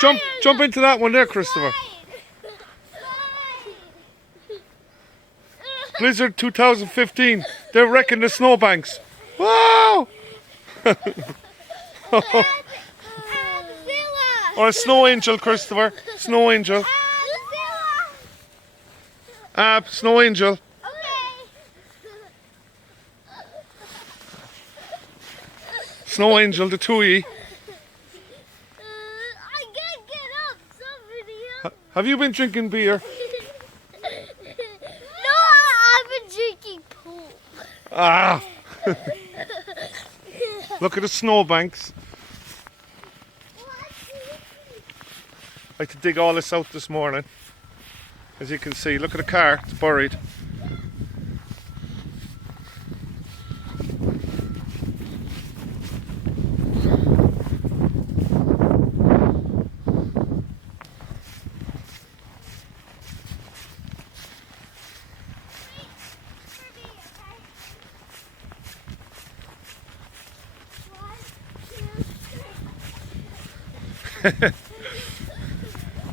Jump into that one there, Christopher. Blizzard 2015. They're wrecking the snowbanks. Wow! Or a snow angel, Christopher. Snow angel. Snow angel. Snow angel, the two of ye. I can't get up. Somebody help. Have you been drinking beer? No, I've been drinking pool. Ah! Look at the snowbanks. I had to dig all this out this morning. As you can see, look at the car, it's buried.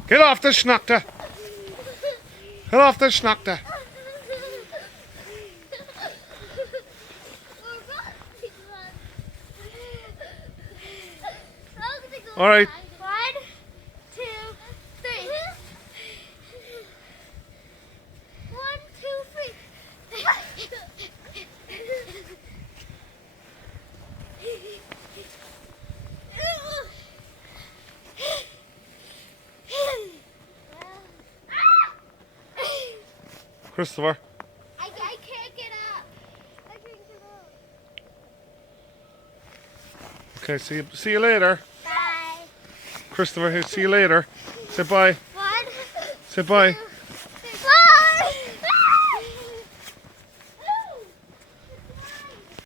Get off the schnackter! Get off the schnackter! All right. 1, 2, 3. 1, 2, 3. Christopher. I can't get up. I can't get up. Okay, see you later. Bye. Christopher, here, see you later. Say bye. 1, Say bye.